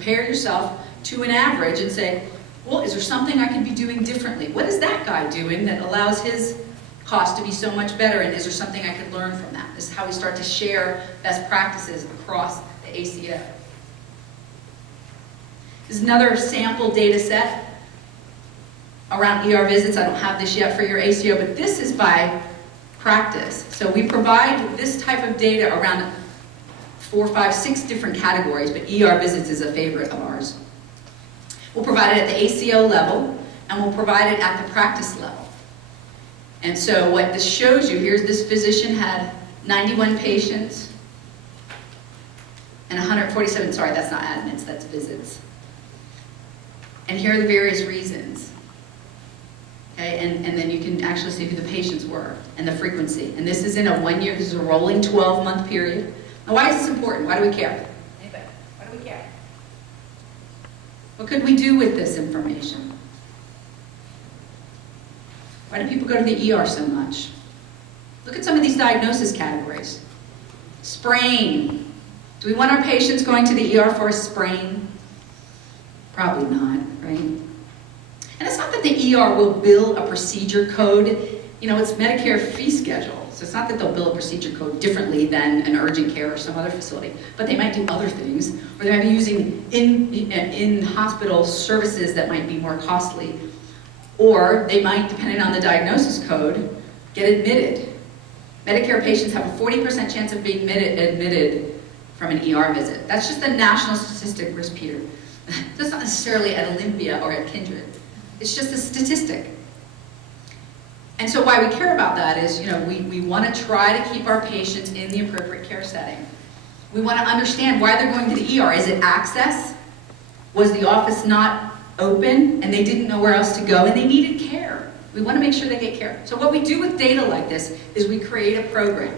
compare yourself to an average and say, well, is there something I could be doing differently? What is that guy doing that allows his cost to be so much better, and is there something I could learn from that? This is how we start to share best practices across the ACO. This is another sample data set around ER visits. I don't have this yet for your ACO, but this is by practice. So we provide this type of data around 4, 5, 6 different categories, but ER visits is a favorite of ours. We'll provide it at the ACO level, and we'll provide it at the practice level. And so what this shows you, here's this physician had 91 patients and 147, sorry, that's not admits, that's visits. And here are the various reasons. Okay, and then you can actually see who the patients were and the frequency. And this is in a 1 year, this is a rolling 12-month period. Now why is this important? Why do we care? Anybody? Why do we care? What could we do with this information? Why do people go to the ER so much? Look at some of these diagnosis categories. Sprain. Do we want our patients going to the ER for a sprain? Probably not, right? And it's not that the ER will bill a procedure code. You know, it's Medicare fee schedule. So it's not that they'll bill a procedure code differently than an urgent care or some other facility, but they might do other things, or they might be using in-hospital services that might be more costly, or they might, depending on the diagnosis code, get admitted. Medicare patients have a 40% chance of being admitted from an ER visit. That's just a national statistic, Chris Peter. That's not necessarily at Olympia or at Kindred. It's just a statistic. And so why we care about that is, you know, we want to try to keep our patients in the appropriate care setting. We want to understand why they're going to the ER. Is it access? Was the office not open and they didn't know where else to go and they needed care? We want to make sure they get care. So what we do with data like this is we create a program.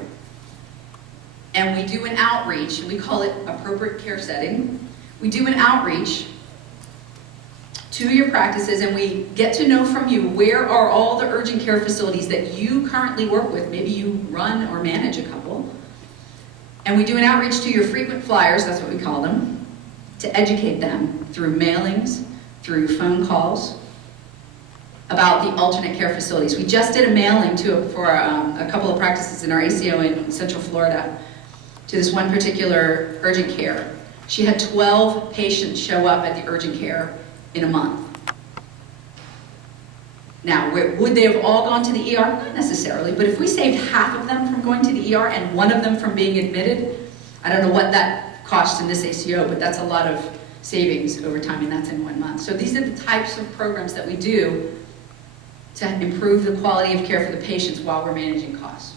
And we do an outreach, and we call it appropriate care setting. We do an outreach to your practices, and we get to know from you where are all the urgent care facilities that you currently work with. Maybe you run or manage a couple. And we do an outreach to your frequent flyers, that's what we call them, to educate them through mailings, through phone calls, about the alternate care facilities. We just did a mailing for a couple of practices in our ACO in Central Florida to this one particular urgent care. She had 12 patients show up at the urgent care in a month. Now, would they have all gone to the ER? Not necessarily, but if we saved half of them from going to the ER and one of them from being admitted, I don't know what that costs in this ACO, but that's a lot of savings over time, and that's in 1 month. So these are the types of programs that we do to improve the quality of care for the patients while we're managing costs.